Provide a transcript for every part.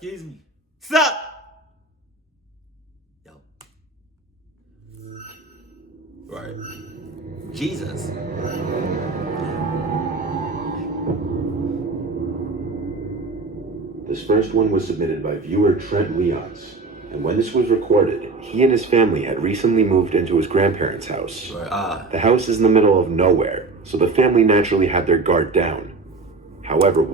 excuse me. Sup? Yo. Right. Jesus. This first one was submitted by viewer Trent Leons. And when this was recorded, he and his family had recently moved into his grandparents' house. Right. The house is in the middle of nowhere, so the family naturally had their guard down. However,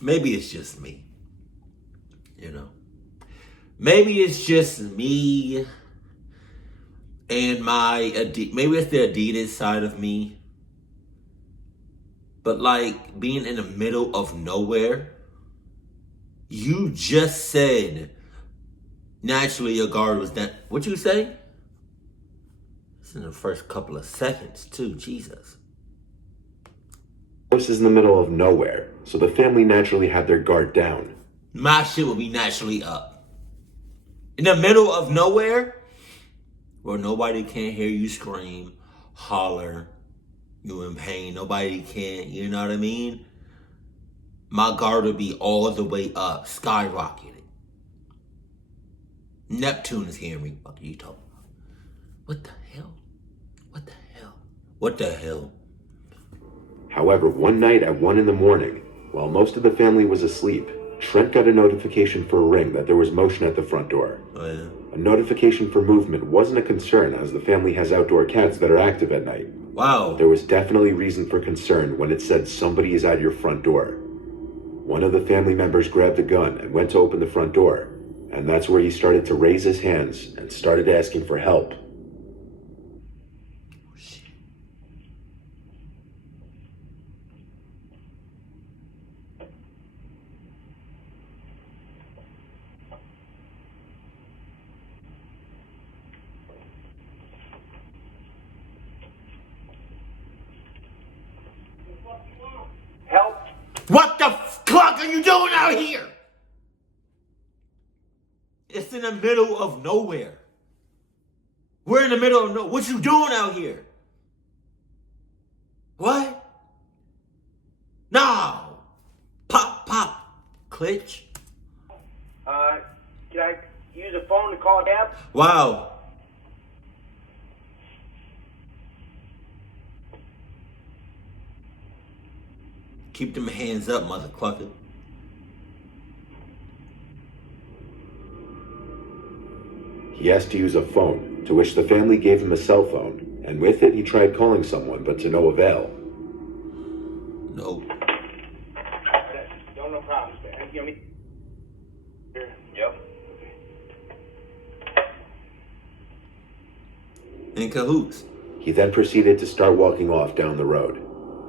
maybe it's just me. You know? Maybe it's just me and maybe it's the Adidas side of me. But like being in the middle of nowhere, you just said naturally your guard was down. What'd you say? It's in the first couple of seconds too, Jesus. the house is in the middle of nowhere, so the family naturally had their guard down. My shit will be naturally up. In the middle of nowhere, where nobody can hear you scream, holler, you in pain, nobody can, you know what I mean? My guard will be all the way up, skyrocketed. Neptune is hearing me. What are you talking about? What the hell? What the hell? What the hell? However, one night at 1 a.m, while most of the family was asleep, Trent got a notification for a ring that there was motion at the front door. Oh, yeah. A notification for movement wasn't a concern as the family has outdoor cats that are active at night. Wow. There was definitely reason for concern when it said somebody is at your front door. One of the family members grabbed a gun and went to open the front door, and that's where he started to raise his hands and started asking for help. Help! What the fuck are you doing out here? It's in the middle of nowhere. We're in the middle of nowhere. What you doing out here? What? No. Pop, pop. Glitch. Can I use a phone to call a cab? Wow. Keep them hands up, mother clucker. He asked to use a phone, to which the family gave him a cell phone, and with it he tried calling someone, but to no avail. Nope. No problem. You know me? Here. Yep. In cahoots. He then proceeded to start walking off down the road.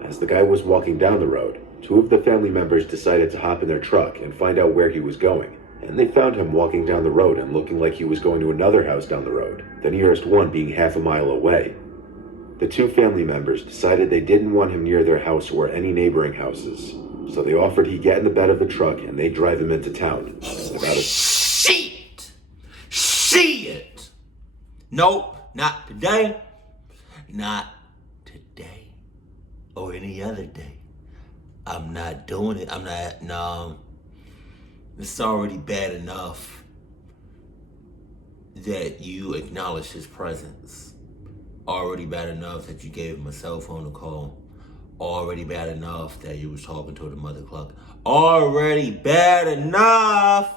As the guy was walking down the road, two of the family members decided to hop in their truck and find out where he was going. And they found him walking down the road and looking like he was going to another house down the road, the nearest one being half a mile away. The two family members decided they didn't want him near their house or any neighboring houses, so they offered he get in the bed of the truck and they drive him into town. Shit! Shit! Nope, not today. Not today. Or any other day. I'm not doing it. No. It's already bad enough that you acknowledge his presence. Already bad enough that you gave him a cell phone to call. Already bad enough that you was talking to the mother clock. Already bad enough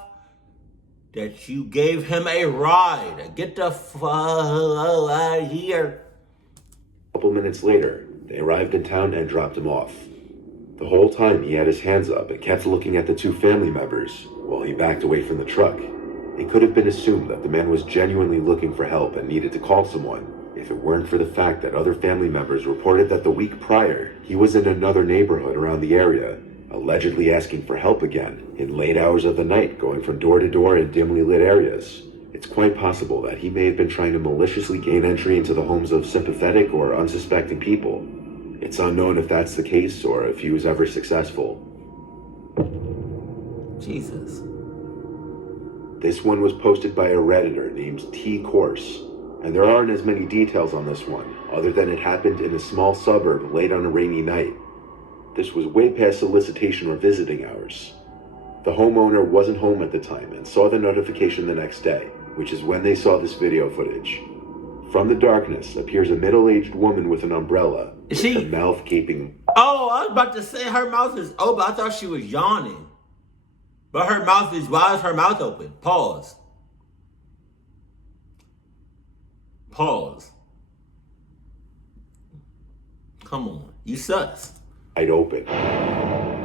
that you gave him a ride. Get the fuck out of here. A couple minutes later, they arrived in town and dropped him off. The whole time he had his hands up and kept looking at the two family members while he backed away from the truck. It could have been assumed that the man was genuinely looking for help and needed to call someone, if it weren't for the fact that other family members reported that the week prior, he was in another neighborhood around the area, allegedly asking for help again in late hours of the night, going from door to door in dimly lit areas. It's quite possible that he may have been trying to maliciously gain entry into the homes of sympathetic or unsuspecting people. It's unknown if that's the case or if he was ever successful. Jesus. This one was posted by a Redditor named T Course, and there aren't as many details on this one, other than it happened in a small suburb late on a rainy night. This was way past solicitation or visiting hours. The homeowner wasn't home at the time and saw the notification the next day, which is when they saw this video footage. From the darkness appears a middle-aged woman with an umbrella, Is she? her mouth gaping. Oh, I was about to say her mouth is open. I thought she was yawning. But her mouth is, why is her mouth open? Pause. Pause. Come on. You sus. Wide open.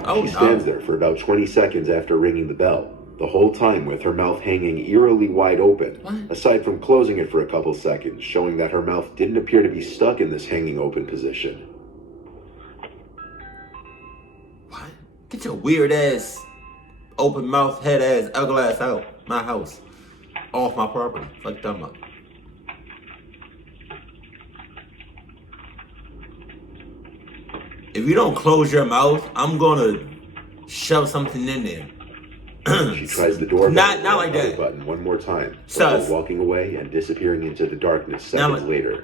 Oh, She stands there for about 20 seconds after ringing the bell, the whole time with her mouth hanging eerily wide open, What? aside from closing it for a couple seconds, showing that her mouth didn't appear to be stuck in this hanging open position. What? Get your weird ass, open mouth, head ass, ugly ass out my house. Off my property. Fuck them up. If you don't close your mouth, I'm gonna shove something in there. She tries the doorbell Not like that. button one more time, Sus. before walking away and disappearing into the darkness Now seconds like- later.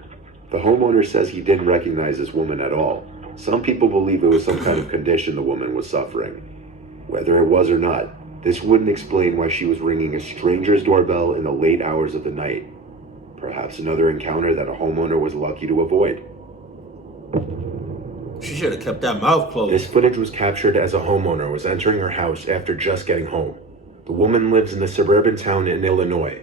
The homeowner says he didn't recognize this woman at all. Some people believe it was some kind of condition the woman was suffering. Whether it was or not, this wouldn't explain why she was ringing a stranger's doorbell in the late hours of the night. Perhaps another encounter that a homeowner was lucky to avoid. She should have kept that mouth closed. This footage was captured as a homeowner was entering her house after just getting home. The woman lives in a suburban town in Illinois.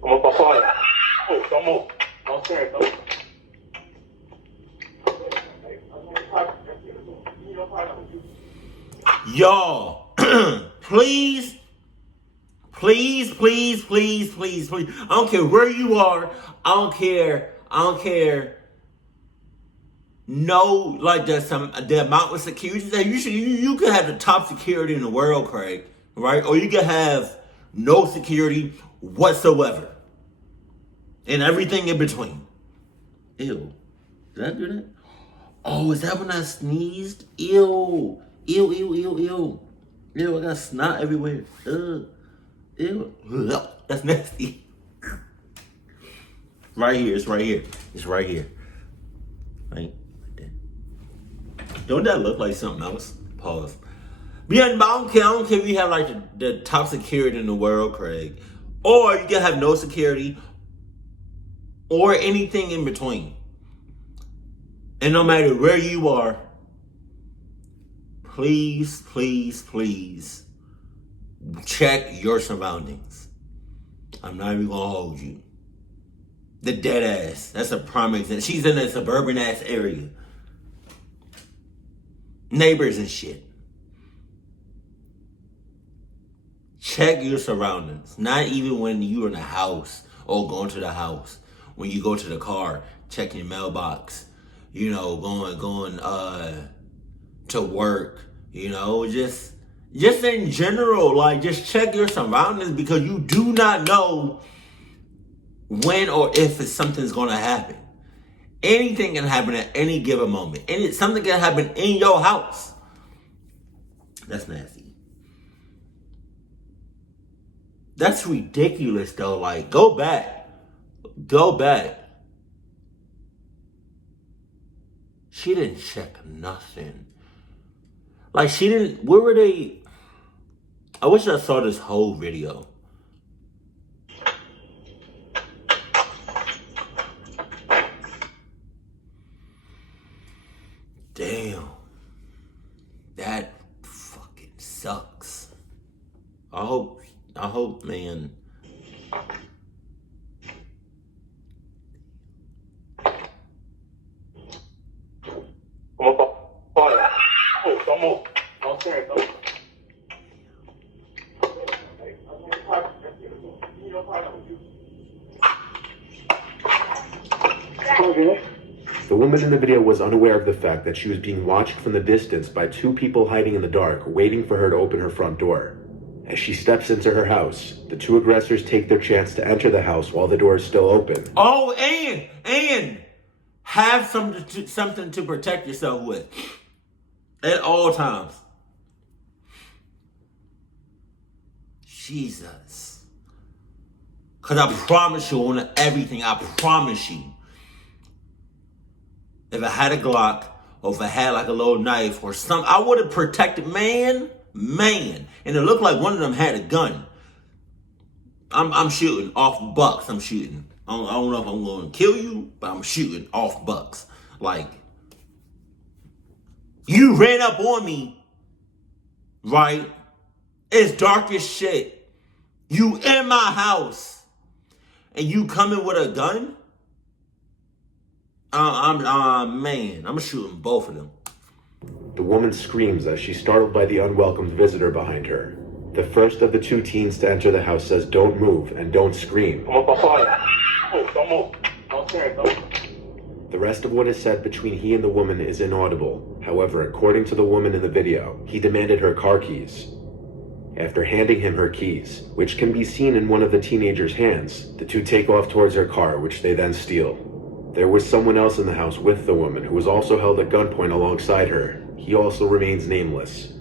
Como pra fora. Ô, tomou. Não certo. Y'all, please, please, please, please, please, please. I don't care where you are. I don't care. No, like the amount of security that you could have the top security in the world, Craig, right? Or you could have no security whatsoever, and everything in between. Ew, did I do that? Oh, is that when I sneezed? Ew. Ew, I got snot everywhere. Ew. That's nasty. Right here, it's right here. It's right here. Right there. Don't that look like something else? Pause. Yeah, I don't care if you have like the top security in the world, Craig. Or you can have no security. Or anything in between. And no matter where you are, please, please, please check your surroundings. I'm not even gonna hold you. The dead ass. That's a prime example. She's in a suburban ass area. Neighbors and shit. Check your surroundings. Not even when you're in a house or going to the house. When you go to the car, check your mailbox. You know, going to work, you know, just in general, like just check your surroundings because you do not know when or if something's gonna happen. Anything can happen at any given moment. Something can happen in your house. That's nasty. That's ridiculous though. Like, go back. She didn't check nothing. Like, she didn't... Where were they... I wish I saw this whole video. Damn. That fucking sucks. I hope, man... Como pra fora. Ô, tomou. Não certo. Okay. The woman in the video was unaware of the fact that she was being watched from the distance by two people hiding in the dark, waiting for her to open her front door. As she steps into her house, the two aggressors take their chance to enter the house while the door is still open. Oh, and have something to protect yourself with at all times. Jesus. Because I promise you on everything, I promise you. If I had a Glock, or if I had like a little knife or something, I would have protected, man. And it looked like one of them had a gun. I'm shooting off bucks. I'm shooting. I don't know if I'm going to kill you, but I'm shooting off bucks. Like, you ran up on me, right? It's dark as shit. You in my house, and you coming with a gun? I'm shooting both of them. The woman screams as she's startled by the unwelcomed visitor behind her. The first of the two teens to enter the house says, "Don't move and don't scream." I'm a papaya. Oh, don't move. Don't. The rest of what is said between he and the woman is inaudible. However, according to the woman in the video, he demanded her car keys. After handing him her keys, which can be seen in one of the teenager's hands, the two take off towards her car, which they then steal. There was someone else in the house with the woman who was also held at gunpoint alongside her. He also remains nameless.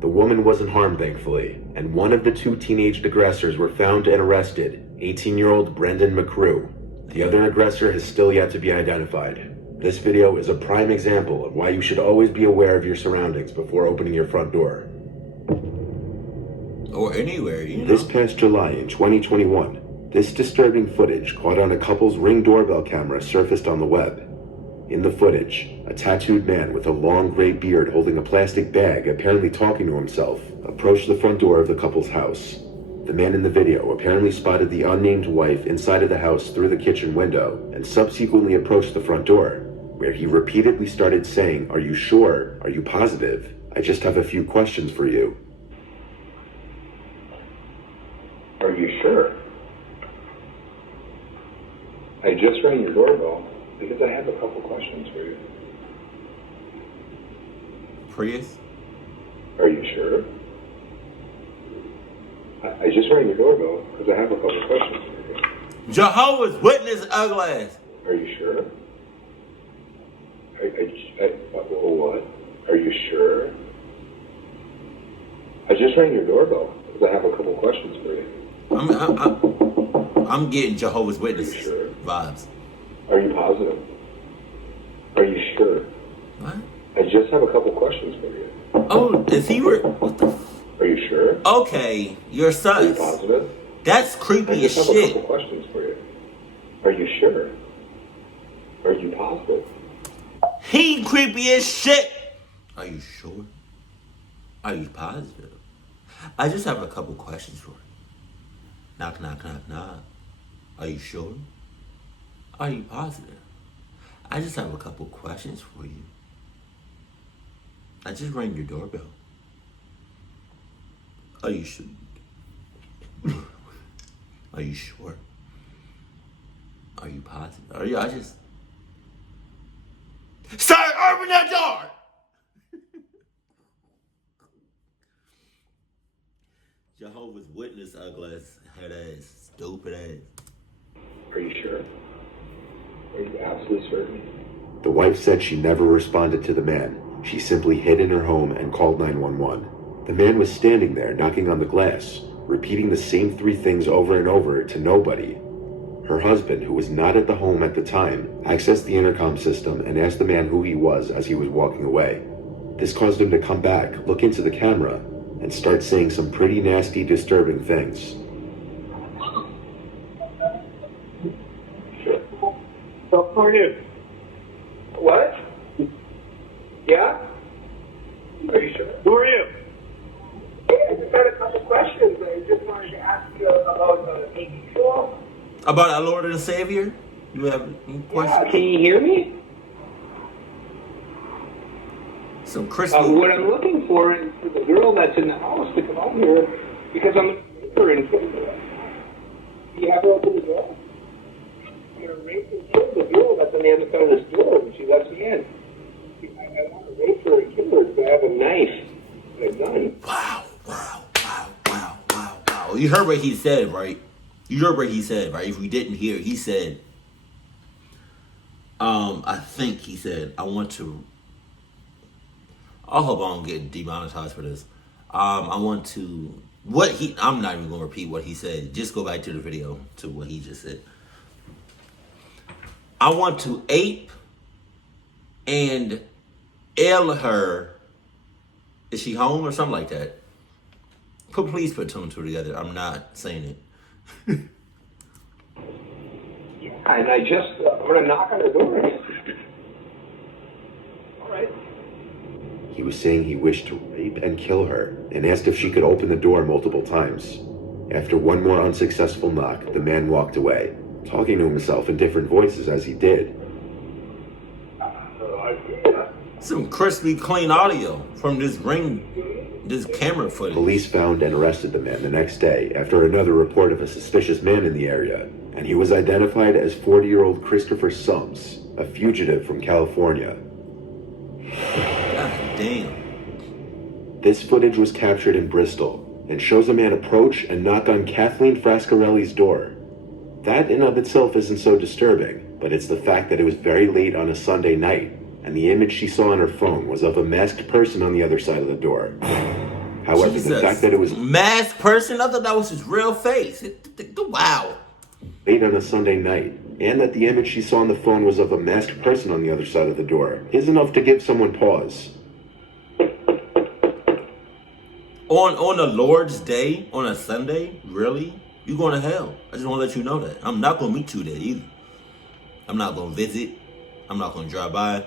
The woman wasn't harmed, thankfully, and one of the two teenage aggressors were found and arrested, 18-year-old Brendan McCrew. The other aggressor has still yet to be identified. This video is a prime example of why you should always be aware of your surroundings before opening your front door. Or anywhere, you know. This past July in 2021, this disturbing footage caught on a couple's Ring doorbell camera surfaced on the web. In the footage, a tattooed man with a long gray beard holding a plastic bag, apparently talking to himself, approached the front door of the couple's house. The man in the video apparently spotted the unnamed wife inside of the house through the kitchen window and subsequently approached the front door, where he repeatedly started saying, "Are you sure? Are you positive? I just have a few questions for you." Are you sure? I just rang your doorbell because I have a couple questions for you. Prius? Are you sure? I just rang your doorbell because I have a couple questions for you. Jehovah's Witness ugly ass. Are you sure? What? Are you sure? I just rang your doorbell because I have a couple questions for you. I'm getting Jehovah's Witness Sure? vibes. Are you positive? Are you sure? What? I just have a couple questions for you. Oh, is he? What the? Are you sure? Okay, you're Are you sus. positive? That's I creepy as just have a couple shit. questions for you. Are you sure? Are you positive? He creepy as shit. Are you sure? Are you positive? I just have a couple questions for you. Knock, knock, knock, knock. Are you sure? Are you positive? I just have a couple questions for you. I just rang your doorbell. Are you sure? Are you sure? Are you positive? Are you? I just. Sir, open that door! Jehovah's Witness ugly ass, head ass, stupid ass. Are you sure? Are you absolutely certain? The wife said she never responded to the man. She simply hid in her home and called 911. The man was standing there knocking on the glass, repeating the same three things over and over to nobody. Her husband, who was not at the home at the time, accessed the intercom system and asked the man who he was as he was walking away. This caused him to come back, look into the camera, and start saying some pretty nasty, disturbing things. Sure. So, how are you? What? Yeah? Are you sure? Who are you? I just had a couple questions. I just wanted to ask you about making sure. About our Lord and Savior? You have any questions? Can you hear me? Some crispy. What I'm looking for is for the girl that's in the house to come out here because I'm a neighbor and you have her open the door. I'm going to rape the kid. killed the girl that's on the other side of this door when she lets me in. I want to wait for a killer to have a knife and a gun. Wow. You heard what he said, right? You heard what he said, right? If you didn't hear, he said, I think he said, I hope I don't get demonetized for this. I'm not even gonna repeat what he said. Just go back to the video to what he just said. I want to ape and ill her. Is she home or something like that? Please put two and two together. I'm not saying it. Yeah, and I'm going to knock on the door. All right. He was saying he wished to rape and kill her and asked if she could open the door multiple times. After one more unsuccessful knock, the man walked away, talking to himself in different voices as he did. Some crispy, clean audio from this camera footage. Police found and arrested the man the next day after another report of a suspicious man in the area, and he was identified as 40-year-old Christopher Sums, a fugitive from California. God damn. This footage was captured in Bristol and shows a man approach and knock on Kathleen Frascarelli's door. That in of itself isn't so disturbing, but it's the fact that it was very late on a Sunday night, and the image she saw on her phone was of a masked person on the other side of the door. However, Jesus. the fact that it was masked person, I thought that was his real face. Wow. late on a Sunday night, and that the image she saw on the phone was of a masked person on the other side of the door, is enough to give someone pause. On the Lord's Day, on a Sunday, really? You going to hell? I just want to let you know that. I'm not going to meet you there either. I'm not going to visit. I'm not going to drive by.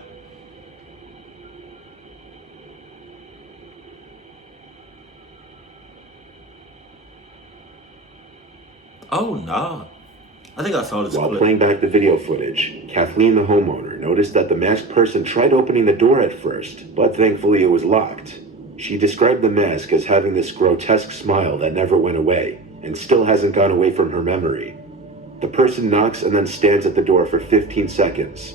Oh, nah. I think I saw this While clip. playing back the video footage, Kathleen, the homeowner, noticed that the masked person tried opening the door at first, but thankfully it was locked. She described the mask as having this grotesque smile that never went away, and still hasn't gone away from her memory. The person knocks and then stands at the door for 15 seconds.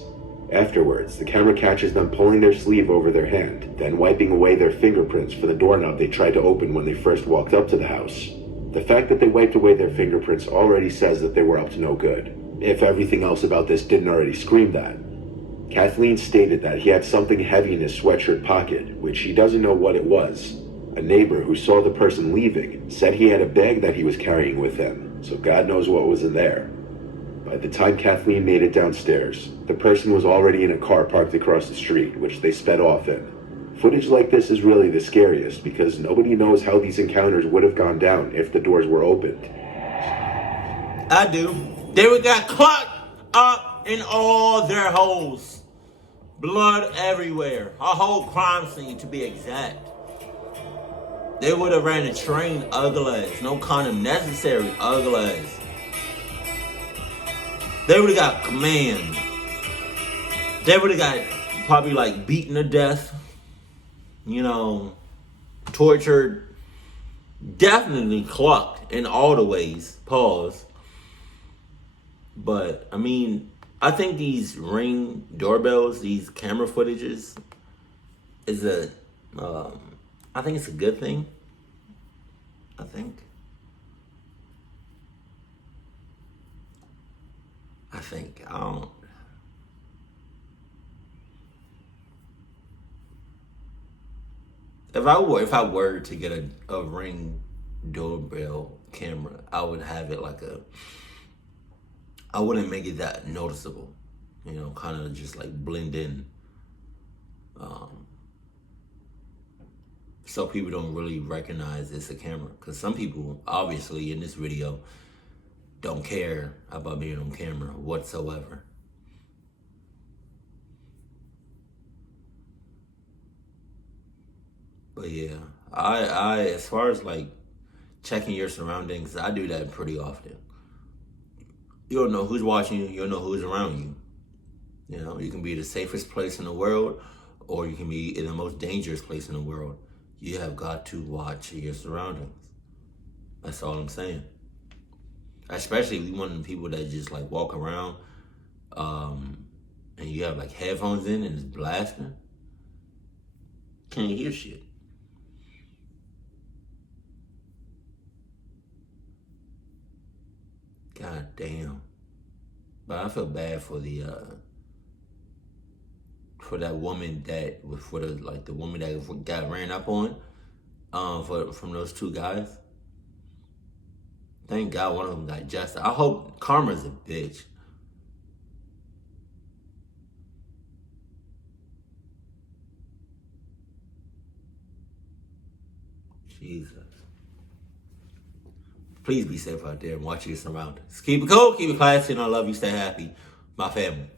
Afterwards, the camera catches them pulling their sleeve over their hand, then wiping away their fingerprints for the doorknob they tried to open when they first walked up to the house. The fact that they wiped away their fingerprints already says that they were up to no good, if everything else about this didn't already scream that. Kathleen stated that he had something heavy in his sweatshirt pocket, which she doesn't know what it was. A neighbor who saw the person leaving said he had a bag that he was carrying with him, so God knows what was in there. By the time Kathleen made it downstairs, the person was already in a car parked across the street, which they sped off in. Footage like this is really the scariest because nobody knows how these encounters would have gone down if the doors were opened. I do. They would got clocked up in all their holes. Blood everywhere. A whole crime scene, to be exact. They would have ran a train ugly as. No condom necessary, ugly as. They would have got command. They would have got probably like beaten to death. You know, tortured. Definitely clocked in all the ways. Pause. But, I mean, I think these Ring doorbells, these camera footages, is I think it's a good thing. I think. I don't. If I were to get a Ring doorbell camera, I would have it like I wouldn't make it that noticeable, you know, kind of just like blend in, so people don't really recognize it's a camera. Because some people, obviously, in this video, don't care about being on camera whatsoever. But yeah, I as far as like checking your surroundings, I do that pretty often. You don't know who's watching you. You don't know who's around you. You know, you can be the safest place in the world, or you can be in the most dangerous place in the world. You have got to watch your surroundings. That's all I'm saying. Especially if you're one of the people that just like walk around and you have like headphones in and it's blasting, can't hear shit. God damn. But I feel bad for that woman that was the woman that got ran up on, from those two guys. Thank God one of them got justice. I hope karma's a bitch. Jesus. Please be safe out there and watch your surroundings. Keep it cool, keep it classy, and I love you. Stay happy. My family.